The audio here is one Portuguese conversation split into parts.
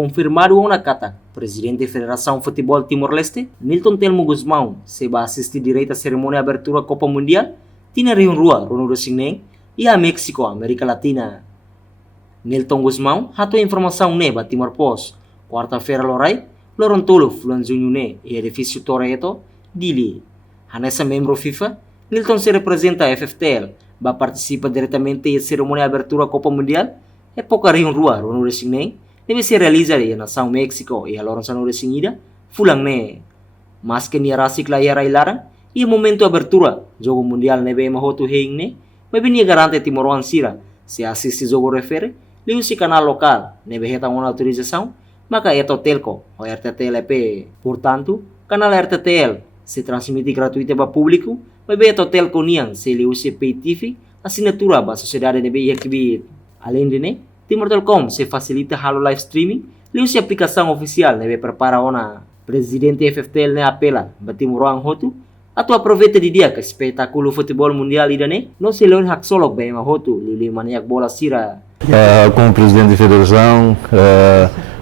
confirmado na kata presidente da Federação Futebol Timor-Leste, Nilton Telmo Guzmão, se vai assistir direito à cerimônia de abertura da Copa Mundial, tinha reunrua Rono do Signem e a México, América Latina. Nilton Guzmão ratou informação neba Timor Post, quarta-feira lorai, Lorontolo Fluanzunho e edifício Toreto, Dili. Nessa membro FIFA, Nilton se representa a FFTL, vai participar diretamente da cerimônia de abertura da Copa Mundial, e pouca reunrua Rono do Signem, deve se realizar na nação México e a Lorontolo de Sinida, fulang ne. Mas que ni rasik la era ilarang, e o momento de abertura, jogo mundial nebe mahotu heing ne, mas bem garante Timor Sira, se assiste jogo refere, liu si canal local, nebe heta uma autorização, maka eto telco, o RTTLP. Portanto, canal RTTL se transmite gratuito para público, mas bem eto telco niang se liu si pay TV, assinatura ba sociedade nebe yakibit. Além de ne, Timor Telecom se facilita halo live streaming, liu si aplicação oficial nebe prepara ona. Presidente FFTL ne apela, ba Timoruang hotu, atau aproveita de dia que espetáculo futebol mundial idane, não se leon hak solok bem mahotu, lili maniak bola sira. Como presidente da federação,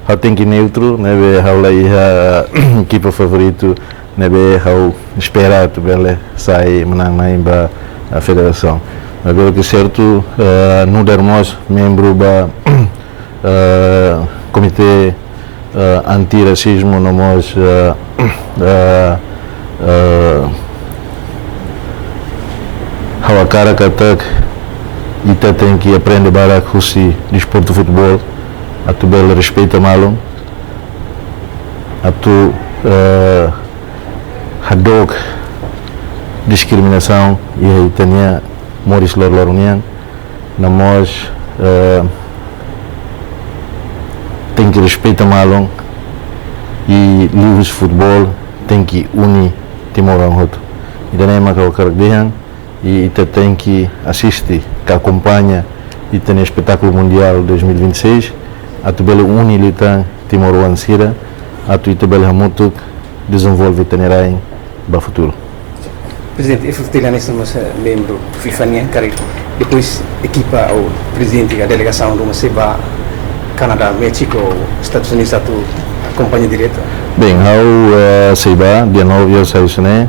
eu tenho que neutro, nebe haula a equipa favorito, nebe hau esperar tu bele sai menang main ba a federação. Mas pelo que certo, no dermos membro ba comitê anti-racismo nomos hawa cara katak ita tem que aprender bara kusi desporto futebol atu bela respeita malum atu hadok diskriminação e tanya moris lor-lorunian namos tem que respeitar malum e livros de futebol tem que unir Timor Hotu. E daí maka o cardehan e ita tem que assistir, que acompanha e tem espetáculo mundial 2026. Atu bela uni litan Timor Sira, atu ita bela hamutuk desenvolve tenerai ba futuro. Presidente, FFTL nesse nosso membro FIFA nia, depois equipa o presidente da delegação do Maceba Canadá, México, Estados Unidos atu acompanha direto. Bem, ao Seiba, dia 9 eu saio sene,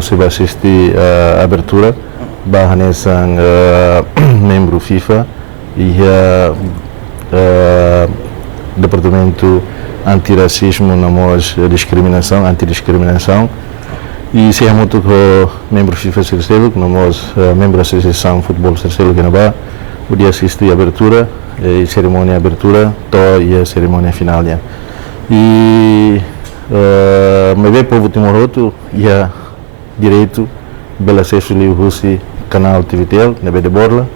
Seiba assistir a abertura, barra nessa membro FIFA e departamento antirracismo, namos discriminação, antidiscriminação e se é muito com membro FIFA Cercelo, namos membro da Associação Futebol Cercelo Guiné, o dia assistir a abertura e cerimônia abertura, to e a cerimônia final. E mas bem povo Timor-Hotu ia direito bela acesso liu Russi canal TVTL nebe de Borla,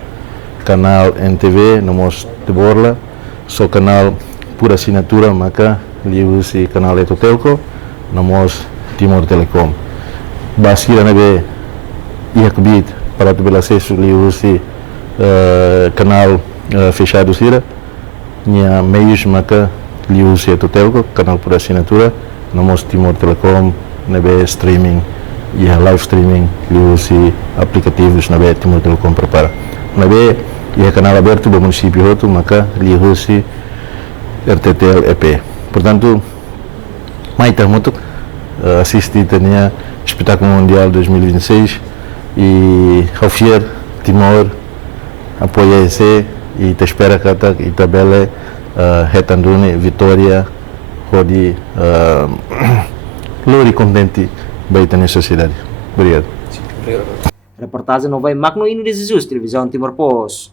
canal NTV namos de Borla, só canal por assinatura maka liu Russi canal Eto Telco, namos Timor Telecom. Basira nebe ia kebit para tu bela acesso liu Russi canal fechado sira, nia meios maka liu Russi Eto Telco canal por assinatura. Namos Timor Telecom, nebe streaming e live streaming, liu aplicativos nebe Timor Telecom prepara. Nebe e canal aberto do município Hotu, maka liu RTTL EP. Portanto, mai termutuk assistir tenia espetáculo mundial 2026 e Javier Timor apoia esse e te espera kata e tabela hetandune vitória Rodi lori contente baita na sociedade. Obrigado. Reportagem Nova Magno Ino de Jesus, Televisão Timor Post.